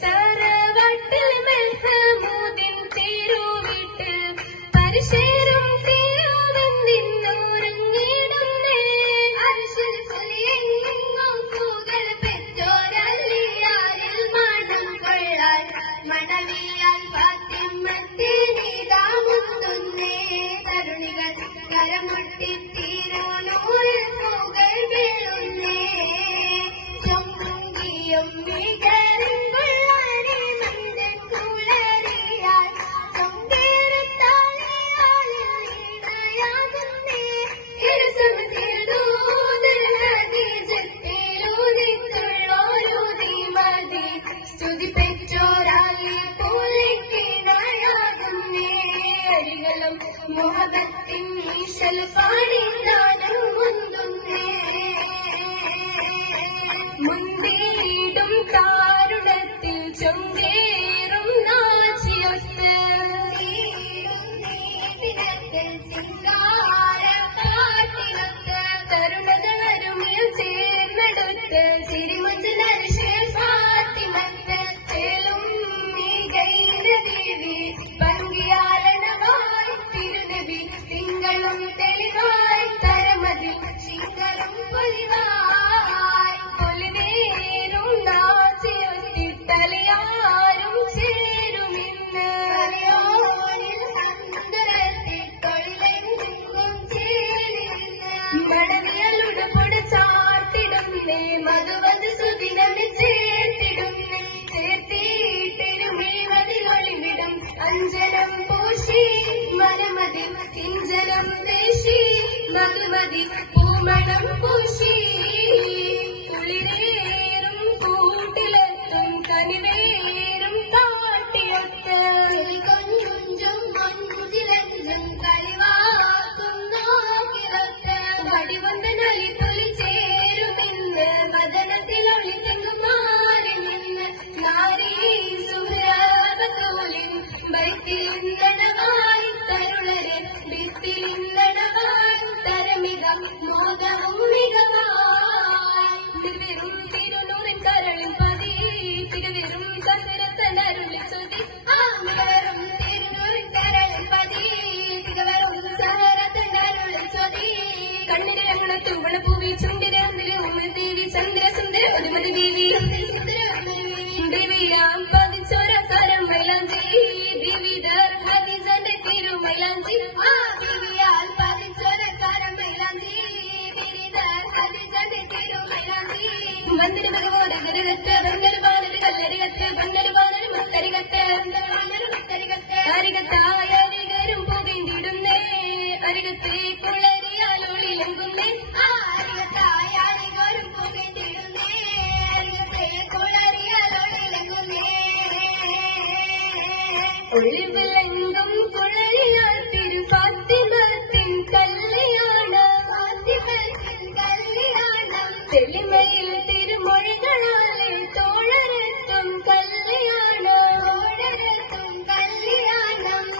തറവാട്ടിൽ മെഹമൂദിൻ തിരുവിട്ട് പരിശേരും തിരുവെന്നിന്നൊരുങ്ങിടുന്നേ അർശിൽ പുലിയെങ്ങും പൂകൾ പെറ്റോരല്ലിയാരിൽ മണം കൊള്ളാൻ മണവിയാൽ ഫാത്തിമത്തിനിതാ മുന്തുന്നേ തരുണികൾ കരമുട്ടി തിരുനൂറിൽ പൂകൾ വീഴുന്നേ ചൊങ്കിയും മുഹബത്തിൻ ഈശൽ പാടി ഞാനും മുന്തുന്നേ മുന്തിയിടും കാരുണത്തിൽ ചൊങ്കേറും നാച്ചിയൊത്ത് ചിങ്കാരപ്പാട്ടിലൊത്ത് തരുണകളരുമിയും ചേർന്നെടുത്ത് ചിരിമുഞ്ചനരിശേ ഫാത്തിമത്ത് ചേലും ഈ ഗൈരദേവി പങ്കിയാലണവായി തിരുനബി തിങ്കളും തെളിവായി തരമതിൽ ശീതളും പൊലിവായി പൊലിവേരും നാച്ചിയൊത്തിട്ടലയാരും ചേരുമിന്ന് മടവിയലുടെ പൊട ചാർത്തിടുന്നേ മധുവത് സുദിനം ചേർത്തിടുന്നേ ചേർത്തിട്ടിരുമിവതിലൊളിവിടും അഞ്ജനം പൂശി മരമതി കിഞ്ചനം ദേശി മധുമതി പൂമണം പൂശി കുളിരേറും കൂട്ടിലെത്തും കനിവേറും കാട്ടിയൊത്ത് കൊഞ്ചും മഞ്ചിലഞ്ചും കളിവാക്കും നോക്കിലൊത്ത് വടിവന്തനൊലി പുലി ചേരുമിന്ന് വദനത്തിലൊളി തെങ്ങും മാറി നിന്ന് നാരീ സുഹൃബത്തോലിൻ ബൈത്തിലിന്നണവായി തരുളരെ ഭിത്തിലിന്നണവായി തരമികം മോദവും മികവായി തിരുവരും തിരുനൂറിൻ കരളിൽ പതി തിരുവരും സഹരത്തനരുളി ചൊതി മികവരും തിരുനൂറിൻ കരളിൽ പതി തികവരും സഹരത്തനരുളി ചൊതി കണ്ണിരങ്ങണ തൂവണ പൂവി ചുണ്ടിര അന്തിര ഉമ്മ ദേവി ചന്ദ്ര സുന്ദര ഒരുമതി ദേവി ദേവിയാം പതിച്ചോര കരം മൈലാഞ്ചി ദേവിദർ ഹദീജന്റെ തിരു മൈലാഞ്ചി ദേവിയാൽ പതിച്ചോര കരം മൈലാഞ്ചി ദേവിദർ ഹദീജന്റെ തിരു മൈലാഞ്ചി വന്ദിര ഭഗവോര ഗരകത്ത് ബംഗരു ബാനരു കല്ലരികത്ത് ബംഗരു ബാനരു മുത്തരികത്ത് അരികത്തായ അരികരും പൂവേന്തിടുന്നേ അരികത്തെ കുളരിയാലൊളിലെങ്കുന്നേ അരികത്തായ അരികരും പൂവേന്തിടുന്നേ അരികത്തെ കുളരിയാലൊളിലെങ്കുന്നേ ഒളിവിലെങ്കും കുളരിയാൽ തിരു ഫാത്തിമത്തിൻ കല്യാണം തെളിമയിൽ തിരുമൊഴികളാലെ തോഴരെത്തും കല്യാണം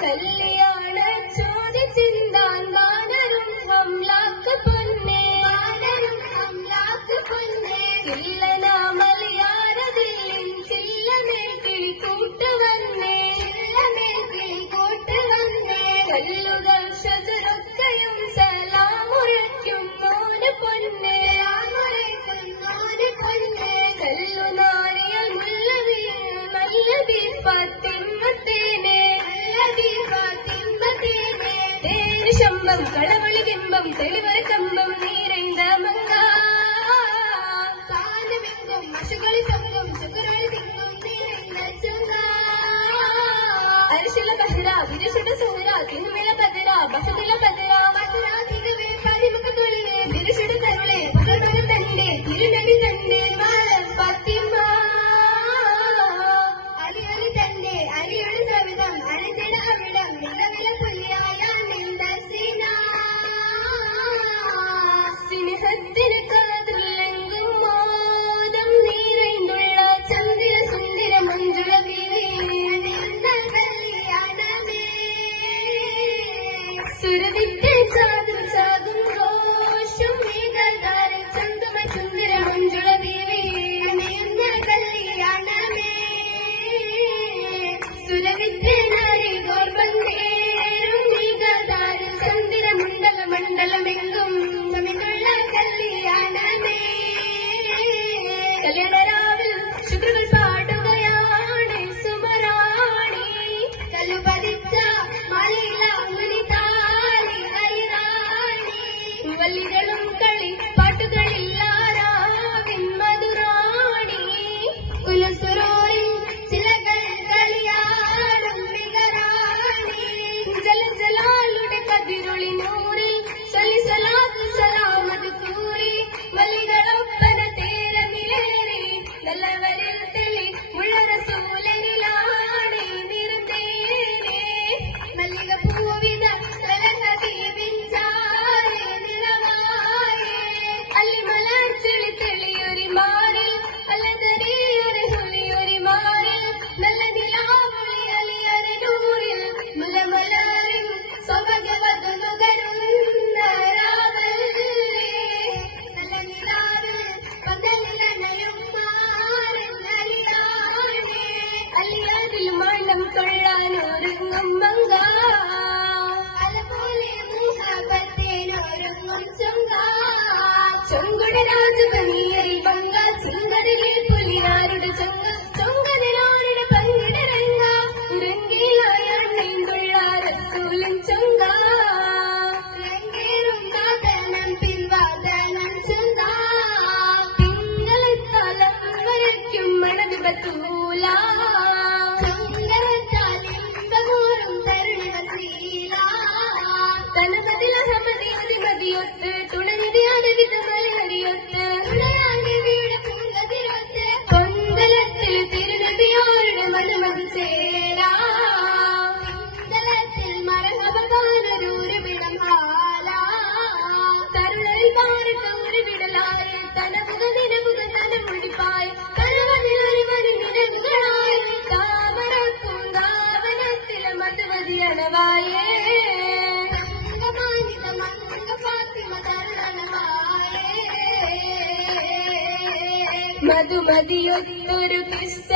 കല്യാണ ചോദി ചിന്താൻ വാനരും ഹംലാക്ക് പൊന്നേ ഇല്ലന മലയാരതില്ലിൻ ചില്ലമേൽ കിളിക്കൂട്ട് വന്നേ കല്ലുകൾ ഷജറൊക്കെയും സലാമുറയ്ക്കും മോന് പൊന്നേ കല്ലുനാരിയൽ മുല്ലവിയിൽ നല്ല ബീഫാത്തിമ്മത്തേനെ തേന് ശമ്പം കളവളി ബിംബം തെളിവര കമ്പം നീരൈന്ത മങ്ങ കാലമെങ്കും മഷുകളി പൊങ്കും ചുക്കുരളി തിങ്ങും നീരൈന്ത ചുങ്ങ അരിശില ബഹ്റ വിരശിട സുഹറ തിന്നുമില ബദറ ബഹദില ബദറ മധുര തികവേ പരിമുഖ തുളിവേ വിരശിട തരുളെ പുകമക തന്റെ തിരുനബി തന്റെ മാല ഫാത്തിമ അലി അലി തന്റെ അലി തരുണവായേ തങ്കമാനിത മംഗ ഫാത്തിമ തരുണവായേ മധുമതിയൊത്തൊരു കിസ്സ